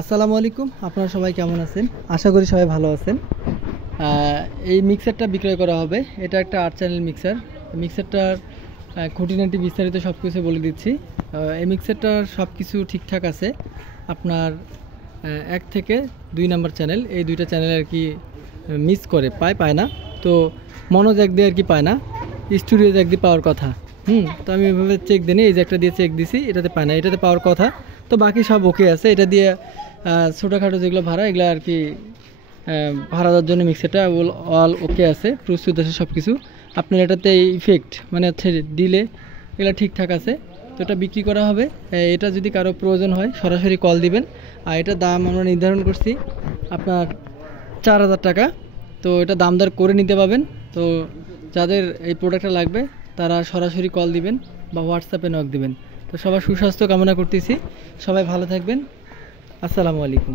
আসসালামু আলাইকুম, আপনারা সবাই কেমন আছেন? আশা করি সবাই ভালো আছেন। এই মিক্সারটা বিক্রয় করা হবে। এটা একটা 8 চ্যানেল মিক্সার। মিক্সারটার খুঁটিনাটি বিস্তারিত সব কিছু বলে দিচ্ছি। এই মিক্সারটার সব কিছু ঠিকঠাক আছে। আপনার 1 থেকে 2 নাম্বার চ্যানেল, এই দুইটা চ্যানেল আর কি মিস করে, পায় না। তো মনো জ্যাক দিয়ে আর কি পায় না, স্টুডিও জ্যাক দিয়ে পাওয়ার কথা। তো আমি এভাবে চেক দিই, এই যে একটা দিয়ে চেক দিছি, এটাতে পায় না, এটাতে পাওয়ার কথা। তো বাকি সব ওকে আছে। এটা দিয়ে ছোটোখাটো যেগুলো ভাড়া, এগুলো আর কি ভাড়া দেওয়ার জন্য মিক্সারটা অল ওকে আছে, প্রস্তুত আছে সব কিছু। আপনার এটাতে ইফেক্ট মানে হচ্ছে ডিলে এগুলো ঠিকঠাক আছে। তো এটা বিক্রি করা হবে। এটা যদি কারো প্রয়োজন হয় সরাসরি কল দিবেন। আর এটার দাম আমরা নির্ধারণ করছি আপনার 4000 টাকা। তো এটা দামদার করে নিতে পারবেন। তো যাদের এই প্রোডাক্টটা লাগবে তারা সরাসরি কল দিবেন বা হোয়াটসঅ্যাপে নক দিবেন। তো সবার সুস্বাস্থ্য কামনা করতেছি। সবাই ভালো থাকবেন। আসসালামু আলাইকুম।